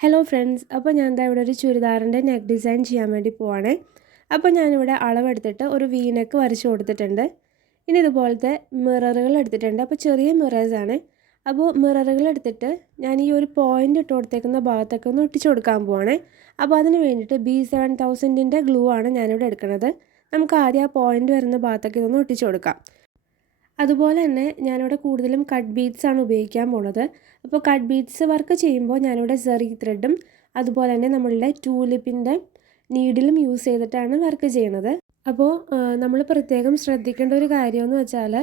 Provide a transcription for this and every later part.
Hello friends അപ്പോൾ ഞാൻ എന്താ ഇവിടെ ഒരു ചുരിദാറിന്റെ നെക്ക് ഡിസൈൻ ചെയ്യാൻ വേണ്ടി പോവാണ്. അപ്പോൾ ഞാനിവിടെ അളവെടുത്തിട്ട് ഒരു വി നെക്ക് വരച്ച് കൊടുത്തിട്ടുണ്ട്. ഇനി ഇതുപോലത്തെ മിററുകൾ എടുത്തിട്ടുണ്ട്. അപ്പോൾ ചെറിയ മിറേഴ്സാണ് അപ്പോൾ മിററുകൾ എടുത്തിട്ട് ഞാൻ ഈ ഒരു പോയിന്റ് ഇട്ട് കൊടുത്തേക്കുന്ന ഭാഗത്തൊക്കെ ഒന്ന് ഒട്ടിച്ചു കൊടുക്കാൻ പോവാണ്. അപ്പോൾ അതിന് വേണ്ടിയിട്ട് ബി സെവൻ തൗസൻഡിന്റെ ഗ്ലൂ ആണ് ഞാനിവിടെ എടുക്കുന്നത് നമുക്ക് ആദ്യം ആ പോയിന്റ് വരുന്ന ഭാഗത്തൊക്കെ ഇതൊന്ന് ഒട്ടിച്ചു കൊടുക്കാം. അതുപോലെ തന്നെ ഞാനിവിടെ കൂടുതലും കട്ട് ബീഡ്സ് ആണ് ഉപയോഗിക്കാൻ പോണത്. അപ്പോൾ കട്ട് ബീഡ്സ് വർക്ക് ചെയ്യുമ്പോൾ ഞാനിവിടെ സെറി ത്രെഡും അതുപോലെ തന്നെ നമ്മളുടെ ടൂലിപ്പിന്റെ നീഡിലും യൂസ് ചെയ്തിട്ടാണ് വർക്ക് ചെയ്യണത്. അപ്പോൾ നമ്മൾ പ്രത്യേകം ശ്രദ്ധിക്കേണ്ട ഒരു കാര്യമെന്ന് വെച്ചാൽ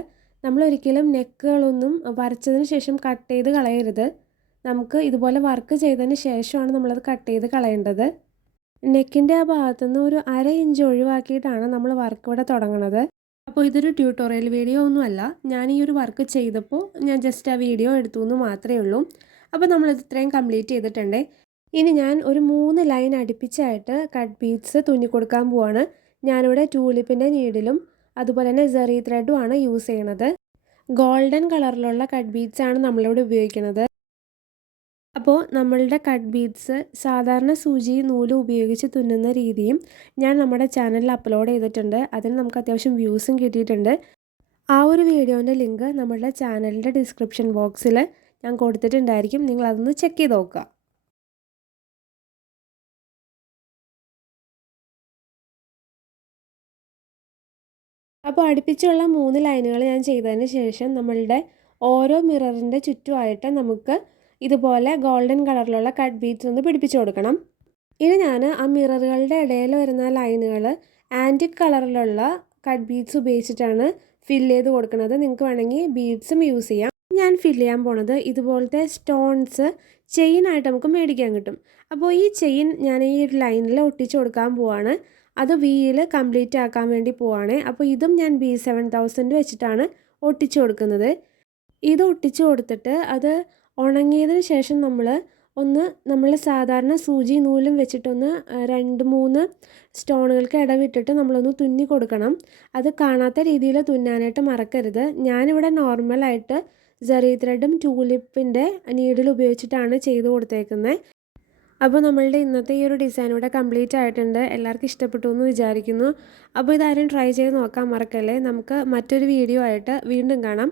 നമ്മൾ ഒരിക്കലും നെക്കുകളൊന്നും വരച്ചതിന് ശേഷം കട്ട് ചെയ്ത് കളയരുത്. നമുക്ക് ഇതുപോലെ വർക്ക് ചെയ്തതിന് ശേഷമാണ് നമ്മളത് കട്ട് ചെയ്ത് കളയേണ്ടത്. നെക്കിന്റെ ആ ഭാഗത്തുനിന്ന് ഒരു അര ഇഞ്ച് ഒഴിവാക്കിയിട്ടാണ് നമ്മൾ വർക്ക് ഇവിടെ തുടങ്ങുന്നത് അപ്പോൾ ഇതൊരു ട്യൂട്ടോറിയൽ വീഡിയോ ഒന്നുമല്ല. ഞാൻ ഈ ഒരു വർക്ക് ചെയ്തപ്പോൾ ഞാൻ ജസ്റ്റ് ആ വീഡിയോ എടുത്തു എന്ന് മാത്രമേ ഉള്ളൂ. അപ്പോൾ നമ്മളിത് ഇത്രയും കംപ്ലീറ്റ് ചെയ്തിട്ടുണ്ട്. ഇനി ഞാൻ ഒരു മൂന്ന് ലൈൻ അടുപ്പിച്ചായിട്ട് കട്ട് ബീഡ്സ് തുന്നി കൊടുക്കാൻ പോവാണ്. ഞാനിവിടെ ടൂലിപ്പിന്റെ നീഡിലും അതുപോലെ തന്നെ ജെറി ത്രെഡും ആണ് യൂസ് ചെയ്യണത്. ഗോൾഡൻ കളറിലുള്ള കട്ട് ബീഡ്സ് ആണ് നമ്മളിവിടെ ഉപയോഗിക്കുന്നത് അപ്പോൾ നമ്മളുടെ കട്ട് ബീഡ്സ് സാധാരണ സൂചി നൂൽ ഉപയോഗിച്ച് തുന്നുന്ന രീതിയും ഞാൻ നമ്മുടെ ചാനലിൽ അപ്ലോഡ് ചെയ്തിട്ടുണ്ട്. അതിന് നമുക്ക് അത്യാവശ്യം വ്യൂസും കിട്ടിയിട്ടുണ്ട്. ആ ഒരു വീഡിയോന്റെ ലിങ്ക് നമ്മളുടെ ചാനലിന്റെ ഡിസ്ക്രിപ്ഷൻ ബോക്സിൽ ഞാൻ കൊടുത്തിട്ടുണ്ടായിരിക്കും. നിങ്ങൾ അതൊന്ന് ചെക്ക് ചെയ്ത് നോക്കുക. അപ്പോൾ അടുപ്പിച്ചുള്ള മൂന്ന് ലൈനുകൾ ഞാൻ ചെയ്തതിന് ശേഷം നമ്മളുടെ ഓരോ മിററിന്റെ ചുറ്റുമായിട്ട് നമുക്ക് ഇതുപോലെ ഗോൾഡൻ കളറിലുള്ള കട്ട് ബീഡ്സ് ഒന്ന് പിടിപ്പിച്ചു കൊടുക്കണം. ഇനി ഞാൻ ആ മിററുകളുടെ ഇടയിൽ വരുന്ന ലൈനുകൾ ആന്റിക് കളറിലുള്ള കട്ട് ബീഡ്സ് ഉപയോഗിച്ചിട്ടാണ് ഫില്ല് ചെയ്ത് കൊടുക്കുന്നത്. നിങ്ങൾക്ക് വേണമെങ്കിൽ ബീഡ്സും യൂസ് ചെയ്യാം. ഞാൻ ഫില്ല് ചെയ്യാൻ പോണത് ഇതുപോലത്തെ സ്റ്റോൺസ് ചെയിൻ ആയിട്ട് നമുക്ക് മേടിക്കാൻ കിട്ടും. അപ്പോൾ ഈ ചെയിൻ ഞാൻ ഈ ഒരു ലൈനിൽ ഒട്ടിച്ചു കൊടുക്കാൻ പോവാണ്. അത് വിയിൽ കംപ്ലീറ്റ് ആക്കാൻ വേണ്ടി പോവാണ്. അപ്പോൾ ഇതും ഞാൻ ബി സെവൻ തൗസൻഡ് വെച്ചിട്ടാണ് ഒട്ടിച്ചു കൊടുക്കുന്നത്. ഇത് ഒട്ടിച്ചു കൊടുത്തിട്ട് അത് ഉണങ്ങിയതിന് ശേഷം നമ്മൾ ഒന്ന് നമ്മൾ സാധാരണ സൂചി നൂലും വെച്ചിട്ടൊന്ന് രണ്ട് മൂന്ന് സ്റ്റോണുകൾക്ക് ഇടവിട്ടിട്ട് നമ്മളൊന്ന് തുന്നി കൊടുക്കണം. അത് കാണാത്ത രീതിയിൽ തുന്നാനായിട്ട് മറക്കരുത്. ഞാനിവിടെ നോർമലായിട്ട് ജെറി ത്രെഡും ടൂലിപ്പിന്റെ നീഡിൽ ഉപയോഗിച്ചിട്ടാണ് ചെയ്ത് കൊടുത്തേക്കുന്നത് അപ്പോൾ നമ്മളുടെ ഇന്നത്തെ ഈ ഒരു ഡിസൈൻ ഇവിടെ കംപ്ലീറ്റ് ആയിട്ടുണ്ട്. എല്ലാവർക്കും ഇഷ്ടപ്പെട്ടു എന്ന് വിചാരിക്കുന്നു. അപ്പോൾ ഇതാരും ട്രൈ ചെയ്ത് നോക്കാൻ മറക്കല്ലേ? നമുക്ക് മറ്റൊരു വീഡിയോ ആയിട്ട് വീണ്ടും കാണാം.